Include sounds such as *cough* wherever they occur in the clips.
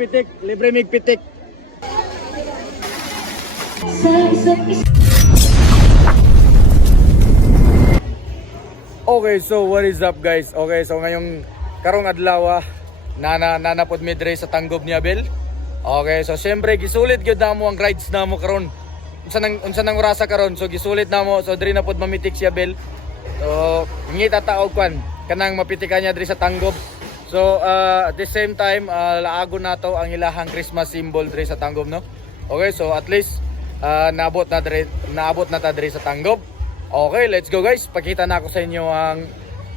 pitik, libre mig pitik. Okay, so what is up guys? Okay, so ngayong karong adlaw ah, nana nanapod mi dre sa tanggob ni Abel. Okay, so syempre gisulit gyud namo ang rides namo karon. Unsa nang unsa nang orasa karon? So gisulit namo so dre na pod mamitik si Abel. So hingi tataog kwan kanang mapitikan niya dre sa tanggob. So uh, at the same time uh, laago nato ang ilahang Christmas symbol dre sa tanggob no. Okay, so at least uh, naabot na dre naabot na ta dre sa tanggob. Okay, let's go guys. Pakita na ako sa inyo ang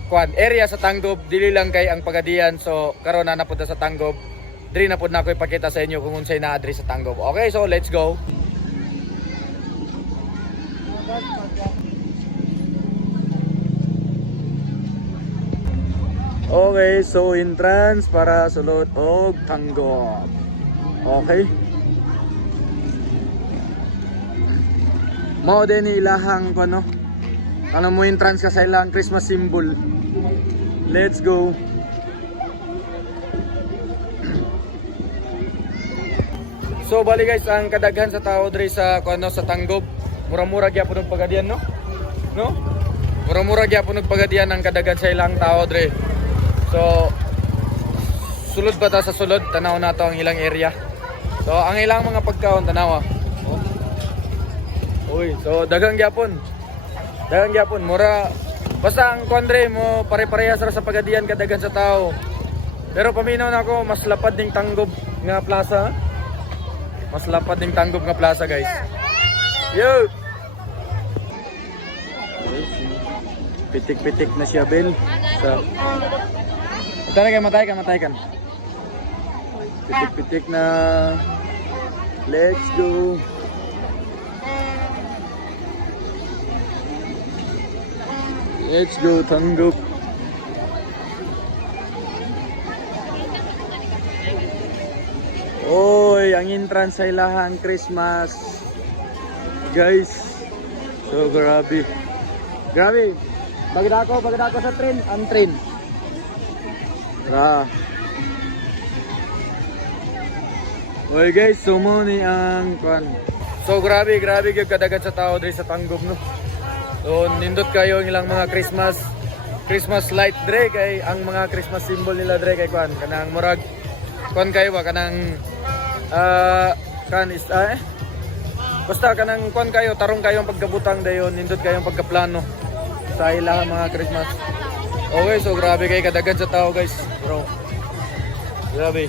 kwan area sa Tanggob. Dili lang kay ang pagadian. So karon na napunta sa Tanggob. Dili na pud na ako ipakita sa inyo kung unsay naa diri sa Tanggob. Okay, so let's go. Okay, so entrance para sulod og Tanggob. Okay. Mao din ilahang ano ano mo entrance ka sa ilang Christmas symbol. Let's go. *clears throat* So bali guys, ang kadaghan sa tao diri sa kuno sa Tanggob, mura-mura gyapon og pagadian no? No? Mura-mura gyapon og pagadian ang kadaghan sa ilang tao diri. So sulod ba ta sa sulod tanaw na to ang ilang area. So ang ilang mga pagkaon tanawa. Oh. Uy, so dagang gyapon. Dagang gyapon mura basta ang kondre mo pare-parehas ra sa pagadian kadagan sa tao. Pero paminaw na ako mas lapad ning tanggob nga plaza. Mas lapad ning tanggob nga plaza, guys. Yo. Pitik-pitik na siya, Bel. Sa Ka, matay ka, matay ka. Pitik-pitik na. Let's go. Let's go, Tanggop. Oy, ang entrance sa ilahang Christmas. Guys, so grabe. Grabe. Bagad ako, bagad ako sa train, ang train. Tara. Oy guys, so mo ni ang kwan. So grabe, grabe gyud kadagat sa tao diri sa Tanggob no. So nindot kayo ang ilang mga Christmas Christmas light dre kay ang mga Christmas symbol nila dre kay kwan kanang murag kwan kayo ba kanang ah kan is ah, eh basta kanang kwan kayo tarong kayo ang pagkabutang dayon nindot kayo ang pagkaplano sa ilang mga Christmas. Okay, so grabe kay kadagan sa tao guys, bro. Grabe.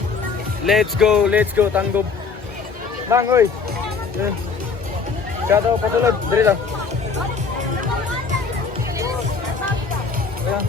Let's go, let's go tanggob. Nang oy. Eh. Kato patulog, diri lang. Ayan.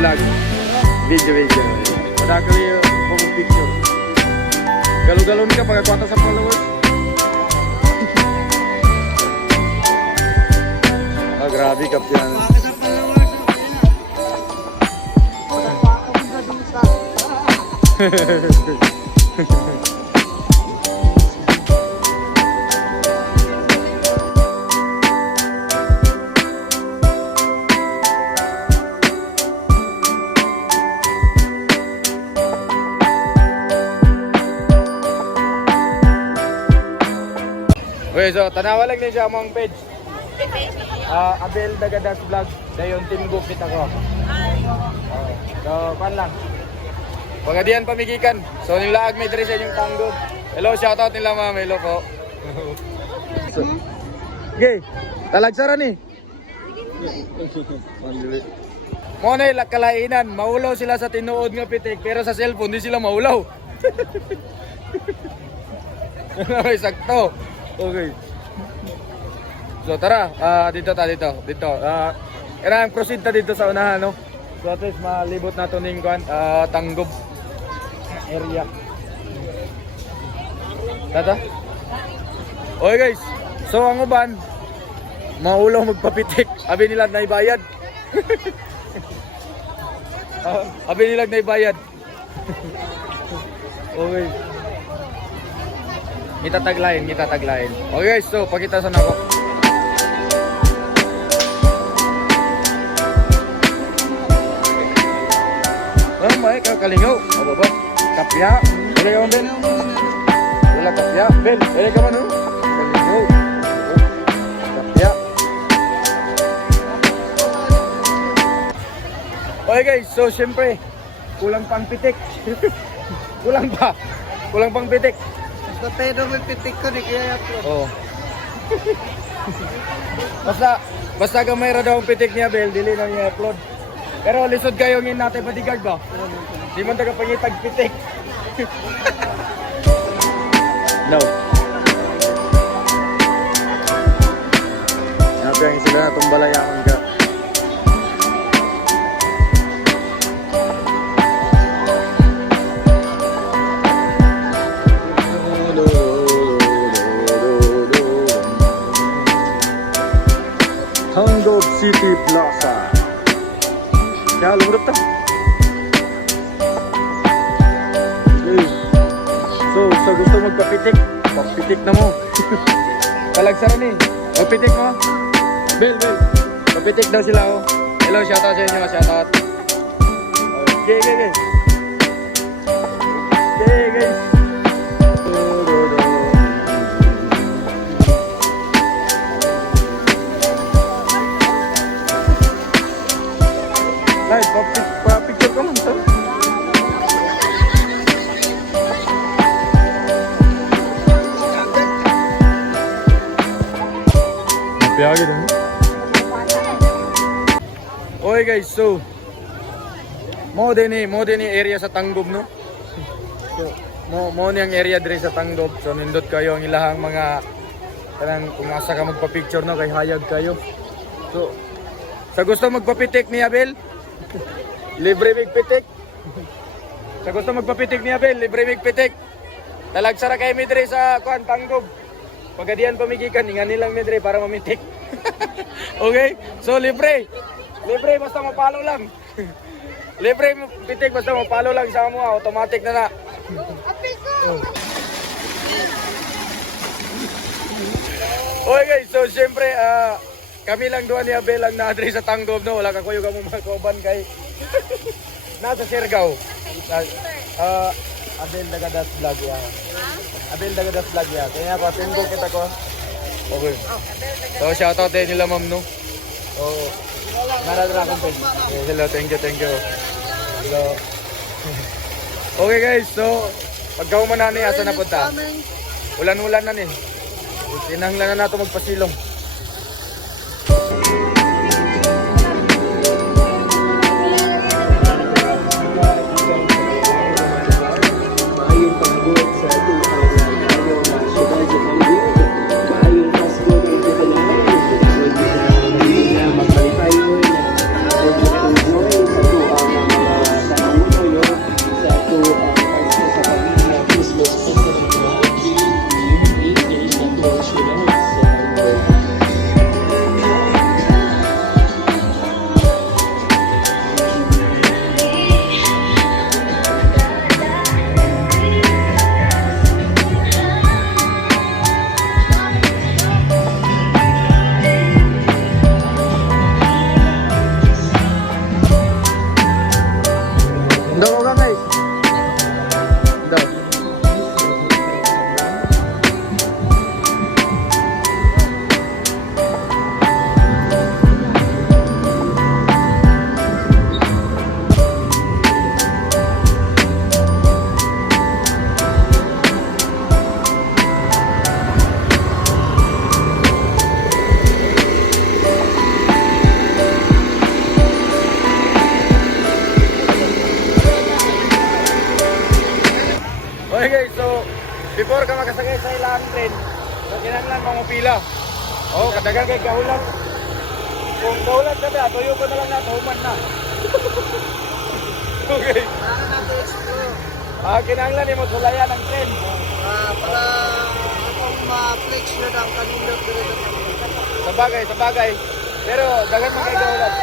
Vlog. Video video. Pada ko yung pong picture. Galo-galon ka pagkakwata sa followers. ah, grabe kapyan. *laughs* Okay, so tanawa lang din siya among page. Ah, Abel Dagadas Vlog. Dayon team group kita ko. Okay. So, pan lang. Pagadian pamigikan. So, nilaag may diri sa inyong tango. Hello, shoutout nila ma'am. Hello po. *laughs* so, okay. Talagsara ni. Mo na kalainan, maulaw sila sa tinuod nga pitik pero sa cellphone di sila maulaw. *laughs* Okay, sakto. Okay. So tara, ah dito ta dito, dito. Ah kailangan proceed ta dito sa unahan, no? So at least malibot na to ning kwan, ah, tanggob area. Tata? Okay guys, so ang uban, maulaw magpapitik. Abi nila na ibayad. *laughs* Ah, abi nila na ibayad. *laughs* okay. Kita taglayin, kita taglayin. Okay guys, so pakita sa nako. Oh, may kakalingaw. O baba. Kapya. Wala ka Ben. Wala kapya. Ben, wala ka man, oh. Okay guys, so syempre, kulang pang pitik. *laughs* kulang pa. Kulang pang pitik. Basta pero may pitik ko, di kaya upload. Oo. basta, basta gamay ra daw ang pitik niya, Bel, dili na niya upload. Pero lisod kayo ngin natin bodyguard ba? Di man taga pangitag pitik. no. Nabi ang sila na tumbalayakan ka. Papitik na mo. Palagsaran eh. Papitik mo. Bel, Bel. Papitik daw sila oh. Hello, shoutout sa inyo, shoutout. Okay, okay, okay. Okay, guys. Ay, pa- Napiyagi din. Okay guys, so mo din ni mo din ni area sa Tanggob no. So mo mo ni ang area dire sa Tanggob. So nindot kayo ang ilahang mga kanang kung asa ka magpa-picture no kay hayag kayo. So sa gusto magpapitik ni Abel, libre mig pitik. Sa gusto magpapitik ni Abel, libre mig pitik. Talagsara kay midre sa kuan. Pagadian pamigikan, nga nilang midre para mamitik. *laughs* okay? So libre. Libre basta mapalo lang. *laughs* libre mo pitik basta mapalo lang sa mo, automatic na na. Oh. *laughs* Okay guys, so syempre ah kami lang doon ni Abel ang na-address sa Tanggob no, wala ka kuyo ka mo magkoban kay nasa Siargao. Ah Abel Dagadas vlog ya. Abel Dagadas vlog ya. Kaya ako tingko kita ko. Okay. So shout out din nila ma'am no. So Naradra akong page. Okay, hello, thank you, thank you. Hello. *laughs* okay guys, so pagkaw mo na ni asa na punta. Ulan-ulan na ni. Tinanglan na nato magpasilong. Okay guys, so before ka makasakay sa ilang train, so kinanglan mo pila. Oh, kadagan kay kaulat. Kung kaulat ka na, tuyo ko na lang na, tuhuman na. *laughs* okay. Para natin explore. Ah, kinanglan ni mo sulayan ang train. Ah, para akong ma-flex yun ang kanindot dito sa Sa bagay, sa bagay. Pero dagan man kay kaulat.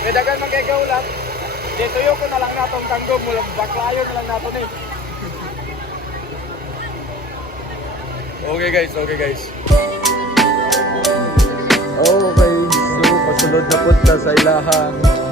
May dagan man kay kaulat. Di tuyo ko na lang natong tanggong mula baklayo na lang nato ni. Okay guys, okay guys. Okay, so pasunod na punta sa ilahang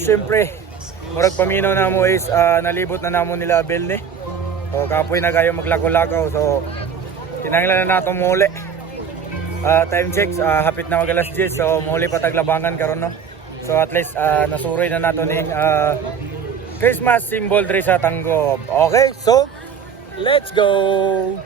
syempre Murag paminaw na mo is ah, nalibot na namo nila Abel ni. So kapoy na kayo maglakaw-lakaw so tinanglan na nato muli. Ah, time checks, ah, hapit na mag alas 10 so muli pa taglabangan karon no. So at least ah, nasuroy na nato ning ah, Christmas symbol diri sa Tanggop. Okay, so let's go.